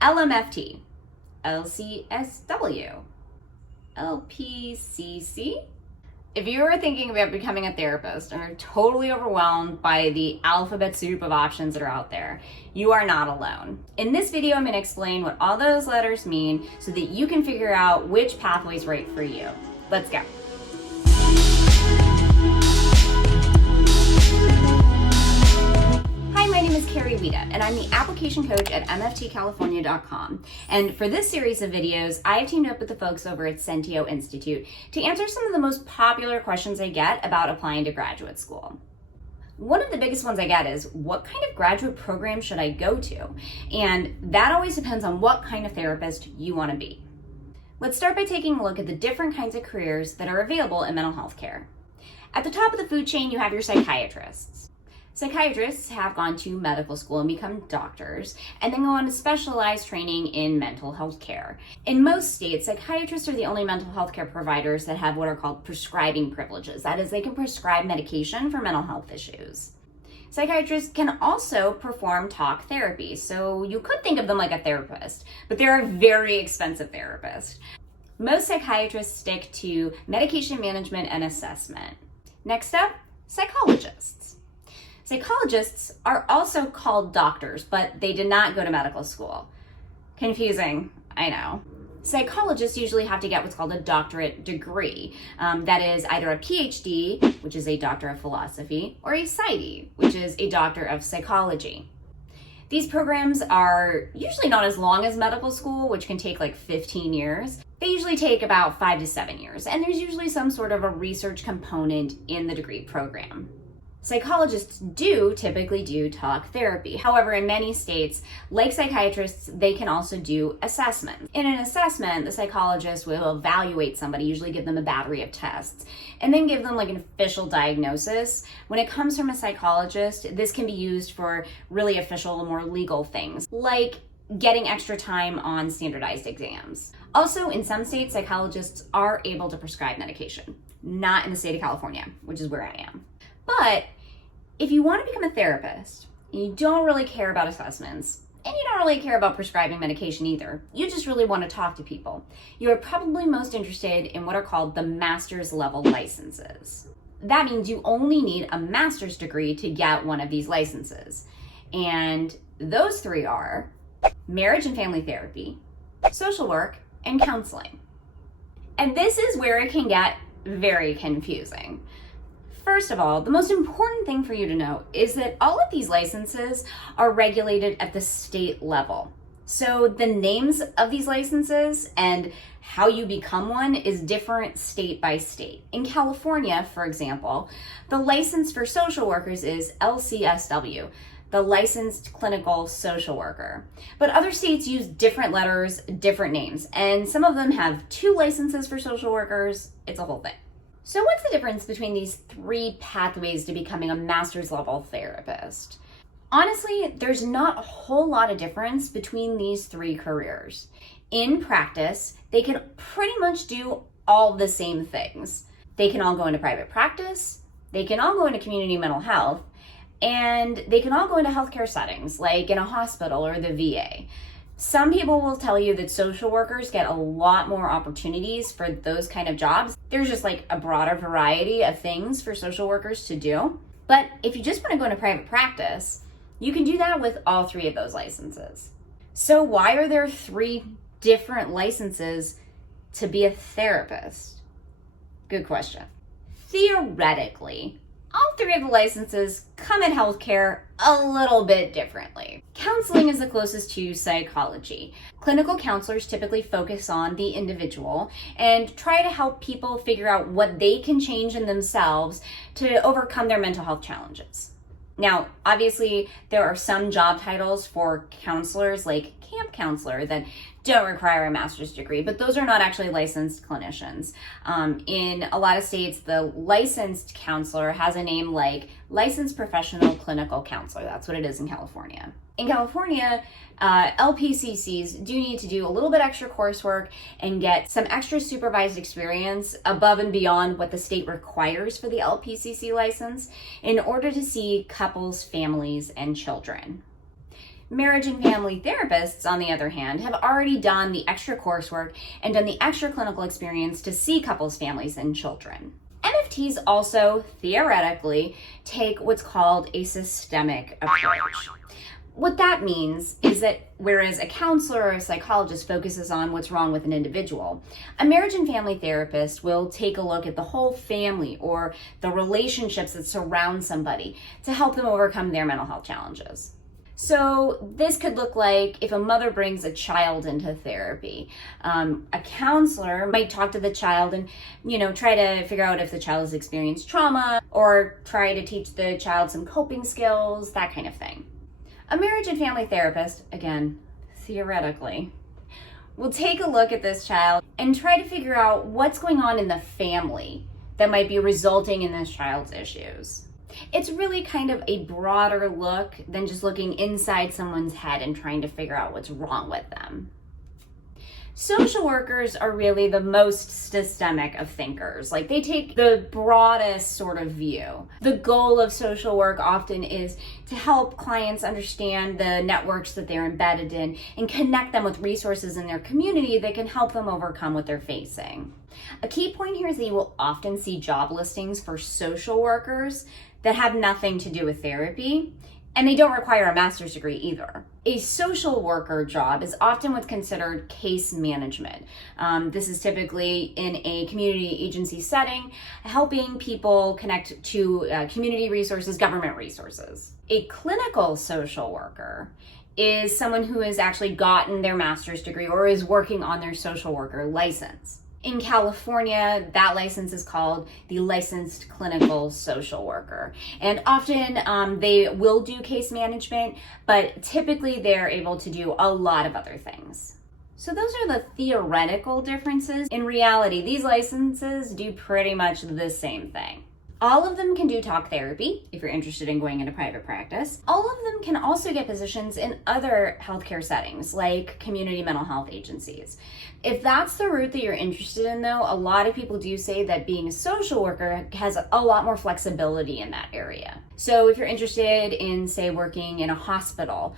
LMFT, LCSW, LPCC. If you are thinking about becoming a therapist and are totally overwhelmed by the alphabet soup of options that are out there, you are not alone. In this video, I'm going to explain what all those letters mean so that you can figure out which pathway is right for you. Let's go. My name is Carrie Wita, and I'm the application coach at MFTCalifornia.com. And for this series of videos, I've teamed up with the folks over at Sentio Institute to answer some of the most popular questions I get about applying to graduate school. One of the biggest ones I get is, what kind of graduate program should I go to? And that always depends on what kind of therapist you want to be. Let's start by taking a look at the different kinds of careers that are available in mental health care. At the top of the food chain, you have your psychiatrists. Psychiatrists have gone to medical school and become doctors, and then go on to specialized training in mental health care. In most states, psychiatrists are the only mental health care providers that have what are called prescribing privileges. That is, they can prescribe medication for mental health issues. Psychiatrists can also perform talk therapy, so you could think of them like a therapist, but they're a very expensive therapist. Most psychiatrists stick to medication management and assessment. Next up, psychologists. Psychologists are also called doctors, but they did not go to medical school. Confusing, I know. Psychologists usually have to get what's called a doctorate degree. That is either a PhD, which is a doctor of philosophy, or a PsyD, which is a doctor of psychology. These programs are usually not as long as medical school, which can take like 15 years. They usually take about 5 to 7 years, and there's usually some sort of a research component in the degree program. Psychologists do typically do talk therapy. However, in many states, like psychiatrists, they can also do assessments. In an assessment, the psychologist will evaluate somebody, usually give them a battery of tests, and then give them like an official diagnosis. When it comes from a psychologist, this can be used for really official, more legal things, like getting extra time on standardized exams. Also, in some states, psychologists are able to prescribe medication. Not in the state of California, which is where I am. But if you want to become a therapist, and you don't really care about assessments, and you don't really care about prescribing medication either, you just really want to talk to people, you are probably most interested in what are called the master's level licenses. That means you only need a master's degree to get one of these licenses. And those three are marriage and family therapy, social work, and counseling. And this is where it can get very confusing. First of all, the most important thing for you to know is that all of these licenses are regulated at the state level. So the names of these licenses and how you become one is different state by state. In California, for example, the license for social workers is LCSW, the licensed clinical social worker. But other states use different letters, different names, and some of them have 2 licenses for social workers. It's a whole thing. So what's the difference between these 3 pathways to becoming a master's level therapist? Honestly, there's not a whole lot of difference between these 3 careers. In practice, they can pretty much do all the same things. They can all go into private practice, they can all go into community mental health, and they can all go into healthcare settings, like in a hospital or the VA. Some people will tell you that social workers get a lot more opportunities for those kind of jobs. There's just like a broader variety of things for social workers to do. But if you just want to go into private practice, you can do that with all 3 of those licenses. So why are there 3 different licenses to be a therapist? Good question. Theoretically, all 3 of the licenses come at healthcare a little bit differently. Counseling is the closest to psychology. Clinical counselors typically focus on the individual and try to help people figure out what they can change in themselves to overcome their mental health challenges. Now, obviously, there are some job titles for counselors, like camp counselor, that don't require a master's degree, but those are not actually licensed clinicians. In a lot of states, the licensed counselor has a name like licensed professional clinical counselor. That's what it is in California. In California, LPCCs do need to do a little bit extra coursework and get some extra supervised experience above and beyond what the state requires for the LPCC license in order to see couples, families, and children. Marriage and family therapists, on the other hand, have already done the extra coursework and done the extra clinical experience to see couples, families, and children. MFTs also, theoretically, take what's called a systemic approach. What that means is that whereas a counselor or a psychologist focuses on what's wrong with an individual, a marriage and family therapist will take a look at the whole family or the relationships that surround somebody to help them overcome their mental health challenges. So this could look like if a mother brings a child into therapy, a counselor might talk to the child and, try to figure out if the child has experienced trauma or try to teach the child some coping skills, that kind of thing. A marriage and family therapist, again, theoretically, will take a look at this child and try to figure out what's going on in the family that might be resulting in this child's issues. It's really kind of a broader look than just looking inside someone's head and trying to figure out what's wrong with them. Social workers are really the most systemic of thinkers. Like, they take the broadest sort of view. The goal of social work often is to help clients understand the networks that they're embedded in and connect them with resources in their community that can help them overcome what they're facing. A key point here is that you will often see job listings for social workers that have nothing to do with therapy, and they don't require a master's degree either. A social worker job is often what's considered case management. This is typically in a community agency setting, helping people connect to community resources, government resources. A clinical social worker is someone who has actually gotten their master's degree or is working on their social worker license. In California, that license is called the Licensed Clinical Social Worker. And often they will do case management, but typically they're able to do a lot of other things. So those are the theoretical differences. In reality, these licenses do pretty much the same thing. All of them can do talk therapy, if you're interested in going into private practice. All of them can also get positions in other healthcare settings, like community mental health agencies. If that's the route that you're interested in, though, a lot of people do say that being a social worker has a lot more flexibility in that area. So if you're interested in, say, working in a hospital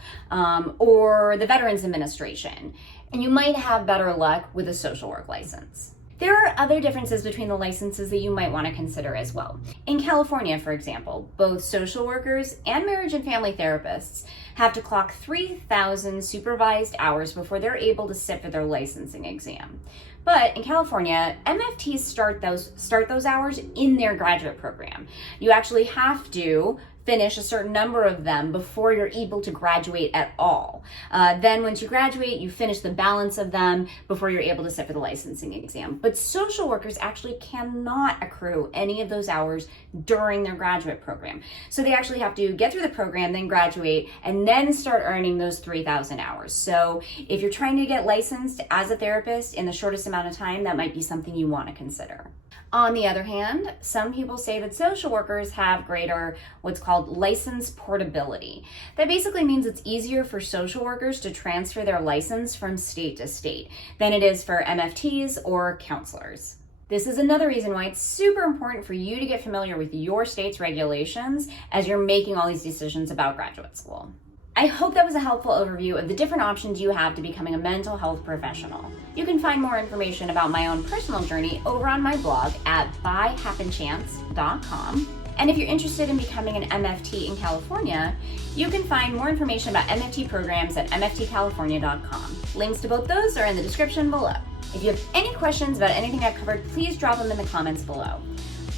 or the Veterans Administration, and you might have better luck with a social work license. There are other differences between the licenses that you might want to consider as well. In California, for example, both social workers and marriage and family therapists have to clock 3,000 supervised hours before they're able to sit for their licensing exam. But in California, MFTs start those hours in their graduate program. You actually have to finish a certain number of them before you're able to graduate at all. Then once you graduate, you finish the balance of them before you're able to sit for the licensing exam. But social workers actually cannot accrue any of those hours during their graduate program. So they actually have to get through the program, then graduate, and then start earning those 3,000 hours. So if you're trying to get licensed as a therapist in the shortest amount of time, that might be something you want to consider. On the other hand, some people say that social workers have greater what's called license portability. That basically means it's easier for social workers to transfer their license from state to state than it is for MFTs or counselors. This is another reason why it's super important for you to get familiar with your state's regulations as you're making all these decisions about graduate school. I hope that was a helpful overview of the different options you have to becoming a mental health professional. You can find more information about my own personal journey over on my blog at byhappenchance.com. And if you're interested in becoming an MFT in California, you can find more information about MFT programs at mftcalifornia.com. Links to both those are in the description below. If you have any questions about anything I've covered, please drop them in the comments below.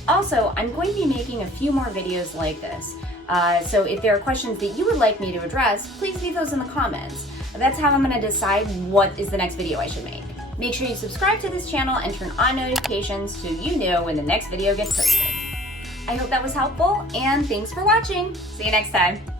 Also, I'm going to be making a few more videos like this. So if there are questions that you would like me to address, please leave those in the comments. That's how I'm going to decide what is the next video I should make. Make sure you subscribe to this channel and turn on notifications so you know when the next video gets posted. I hope that was helpful, and thanks for watching. See you next time.